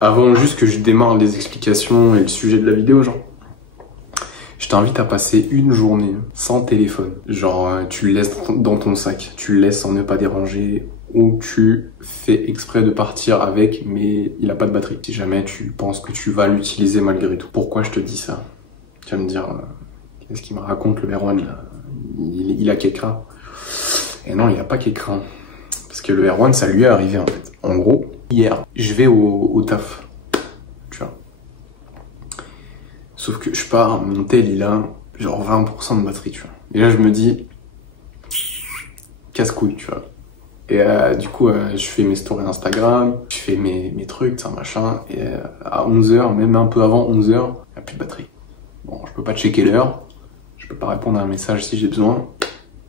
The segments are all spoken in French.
Avant juste que je démarre les explications et le sujet de la vidéo, genre, je t'invite à passer une journée sans téléphone. Genre, tu le laisses dans ton sac, tu le laisses sans ne pas déranger, ou tu fais exprès de partir avec, mais il a pas de batterie. Si jamais tu penses que tu vas l'utiliser malgré tout. Pourquoi je te dis ça? Tu vas me dire, qu'est-ce qu'il me raconte le Erwan là? Il a qu'écran. Et non, il a pas qu'écran. Parce que le Erwan, ça lui est arrivé en fait. En gros, hier, je vais au taf. Tu vois. Sauf que je pars, mon tel il a genre 20% de batterie, tu vois. Et là je me dis, casse-couille, tu vois. Et du coup, je fais mes stories Instagram, je fais mes trucs, ça machin. Et à 11h, même un peu avant 11h, il n'y a plus de batterie. Bon, je peux pas checker l'heure, je peux pas répondre à un message si j'ai besoin.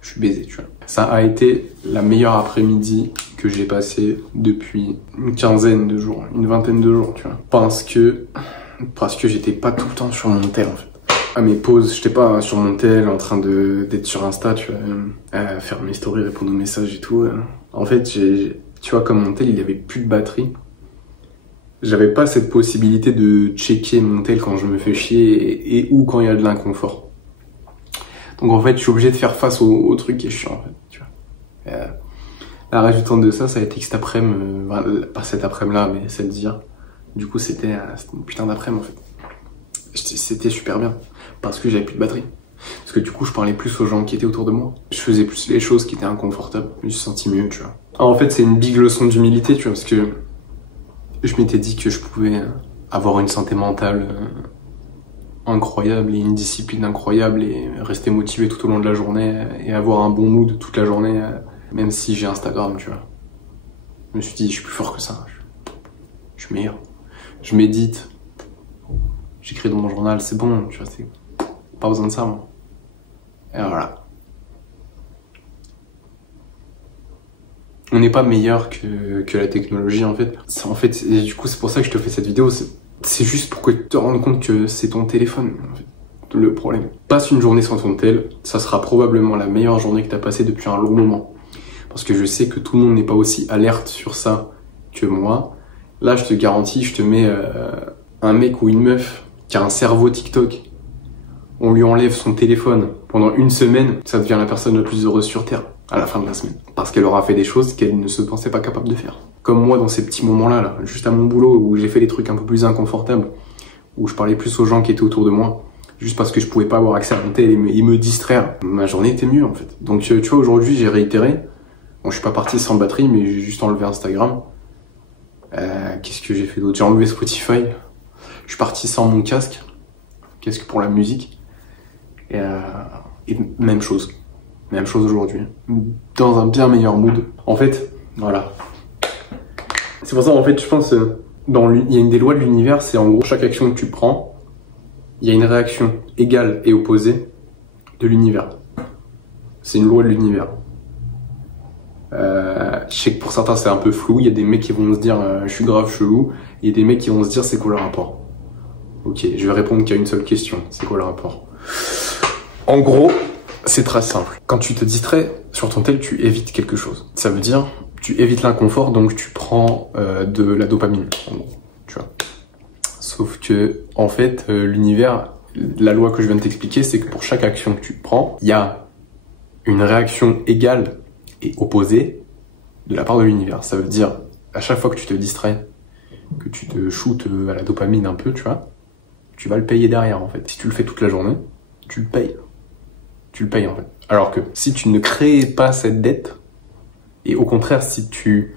Je suis baisé, tu vois. Ça a été la meilleure après-midi que j'ai passé depuis une quinzaine de jours, une vingtaine de jours, tu vois. Parce que j'étais pas tout le temps sur mon tel, en fait. À mes pauses, j'étais pas sur mon tel en train d'être sur Insta, tu vois, faire mes stories, répondre aux messages et tout. En fait, tu vois, comme mon tel, il y avait plus de batterie. J'avais pas cette possibilité de checker mon tel quand je me fais chier et ou quand il y a de l'inconfort. Donc en fait, je suis obligé de faire face au truc qui est chiant, en fait, tu vois. La résultante de ça a été que cet après-midi, pas cet après-midi-là, mais celle d'hier. Du coup, c'était une putain d'après-midi, en fait. C'était super bien. Parce que j'avais plus de batterie. Parce que du coup, je parlais plus aux gens qui étaient autour de moi. Je faisais plus les choses qui étaient inconfortables. Je me suis senti mieux, tu vois. Alors, en fait, c'est une big leçon d'humilité, tu vois, parce que je m'étais dit que je pouvais avoir une santé mentale incroyable et une discipline incroyable et rester motivé tout au long de la journée et avoir un bon mood toute la journée, même si j'ai Instagram, tu vois. Je me suis dit, je suis plus fort que ça. Je suis meilleur. Je médite. J'écris dans mon journal, c'est bon, tu vois, c'est pas besoin de ça, moi. Et voilà. On n'est pas meilleur que la technologie, en fait. Et du coup, c'est pour ça que je te fais cette vidéo. C'est juste pour que tu te rendes compte que c'est ton téléphone, en fait, le problème. Passe une journée sans ton tel, ça sera probablement la meilleure journée que tu as passée depuis un long moment. Parce que je sais que tout le monde n'est pas aussi alerte sur ça que moi. Là, je te garantis, je te mets un mec ou une meuf qui a un cerveau TikTok. On lui enlève son téléphone pendant une semaine, ça devient la personne la plus heureuse sur Terre à la fin de la semaine. Parce qu'elle aura fait des choses qu'elle ne se pensait pas capable de faire. Comme moi dans ces petits moments-là, là, juste à mon boulot, où j'ai fait des trucs un peu plus inconfortables, où je parlais plus aux gens qui étaient autour de moi, juste parce que je pouvais pas avoir accès à mon tel et me distraire. Ma journée était mieux en fait. Donc tu vois, aujourd'hui j'ai réitéré. Bon, je suis pas parti sans batterie, mais j'ai juste enlevé Instagram. Qu'est-ce que j'ai fait d'autre? J'ai enlevé Spotify. Je suis parti sans mon casque pour la musique. Et même chose. Même chose aujourd'hui. Dans un bien meilleur mood. En fait, voilà. C'est pour ça, en fait, je pense, il y a une des lois de l'univers, c'est en gros, chaque action que tu prends, il y a une réaction égale et opposée de l'univers. C'est une loi de l'univers. Je sais que pour certains, c'est un peu flou. Il y a des mecs qui vont se dire, je suis grave chelou. Il y a des mecs qui vont se dire, c'est quoi le rapport? Ok, je vais répondre qu'à une seule question. C'est quoi le rapport? En gros, c'est très simple. Quand tu te distrais sur ton tel, tu évites quelque chose. Ça veut dire, tu évites l'inconfort, donc tu prends de la dopamine, en gros, tu vois. Sauf que, en fait, l'univers, la loi que je viens de t'expliquer, c'est que pour chaque action que tu prends, il y a une réaction égale et opposée de la part de l'univers. Ça veut dire, à chaque fois que tu te distrais, que tu te shootes à la dopamine un peu, tu vois, tu vas le payer derrière, en fait. Si tu le fais toute la journée, tu le payes. Tu le payes, en fait. Alors que si tu ne crées pas cette dette, et au contraire, si tu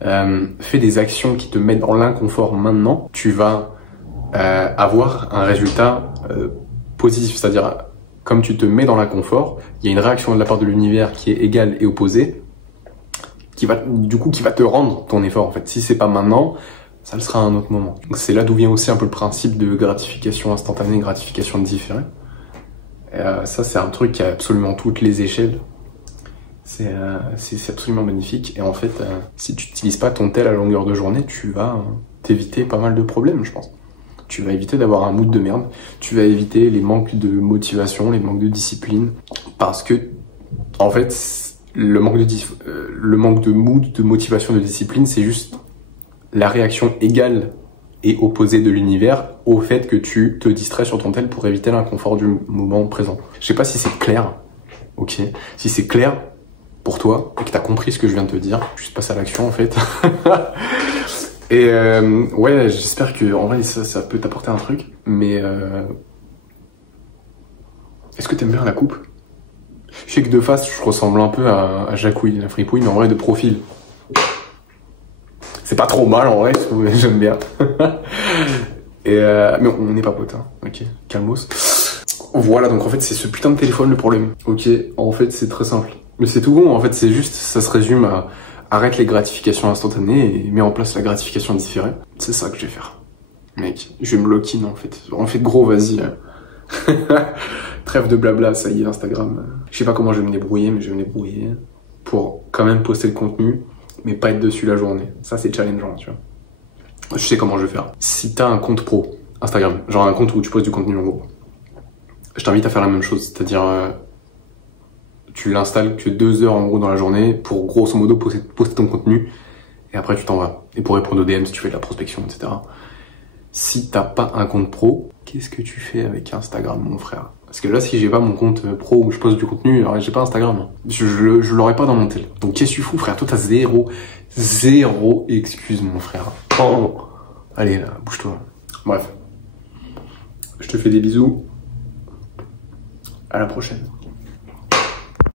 fais des actions qui te mettent dans l'inconfort maintenant, tu vas avoir un résultat positif. C'est-à-dire, comme tu te mets dans l'inconfort, il y a une réaction de la part de l'univers qui est égale et opposée, qui va te rendre ton effort, en fait. Si c'est pas maintenant, ça le sera à un autre moment. Donc c'est là d'où vient aussi un peu le principe de gratification instantanée, gratification différée. Ça, c'est un truc qui a absolument toutes les échelles. C'est absolument magnifique. Et en fait, si tu n'utilises pas ton tel à longueur de journée, tu vas t'éviter pas mal de problèmes, je pense. Tu vas éviter d'avoir un mood de merde. Tu vas éviter les manques de motivation, les manques de discipline. Parce que, en fait, le manque de mood, de motivation, de discipline, c'est juste la réaction égale et opposée de l'univers au fait que tu te distrais sur ton tel pour éviter l'inconfort du moment présent. Je sais pas si c'est clair, ok. Si c'est clair pour toi et que t'as compris ce que je viens de te dire, juste passe à l'action en fait. Et ouais, j'espère que en vrai ça peut t'apporter un truc, mais est-ce que t'aimes bien la coupe? Je sais que de face, je ressemble un peu à Jacouille, la fripouille, mais en vrai de profil. C'est pas trop mal en vrai, j'aime bien. Et mais on n'est pas potes, hein. Ok, calmos. Voilà, donc en fait c'est ce putain de téléphone le problème. Ok, en fait c'est très simple. Mais c'est tout bon, en fait c'est juste, ça se résume à arrête les gratifications instantanées et mets en place la gratification différée. C'est ça que je vais faire. Mec, je vais me lock-in en fait. En fait gros, vas-y. Trêve de blabla, ça y est, Instagram. Je sais pas comment je vais me débrouiller, mais je vais me débrouiller pour quand même poster le contenu, mais pas être dessus la journée. Ça c'est challengeant, tu vois. Je sais comment je vais faire. Si t'as un compte pro, Instagram, genre un compte où tu postes du contenu en gros, je t'invite à faire la même chose, c'est-à-dire tu l'installes que 2 heures en gros dans la journée pour grosso modo poster ton contenu et après tu t'en vas. Et pour répondre aux DM si tu fais de la prospection, etc. Si t'as pas un compte pro, qu'est-ce que tu fais avec Instagram, mon frère? Parce que là, si j'ai pas mon compte pro où je poste du contenu, alors j'ai pas Instagram. Je l'aurais pas dans mon tel. Donc qu'est-ce que tu fous, frère? Toi, t'as zéro excuse, mon frère. Oh. Allez, là, bouge-toi. Bref. Je te fais des bisous. À la prochaine.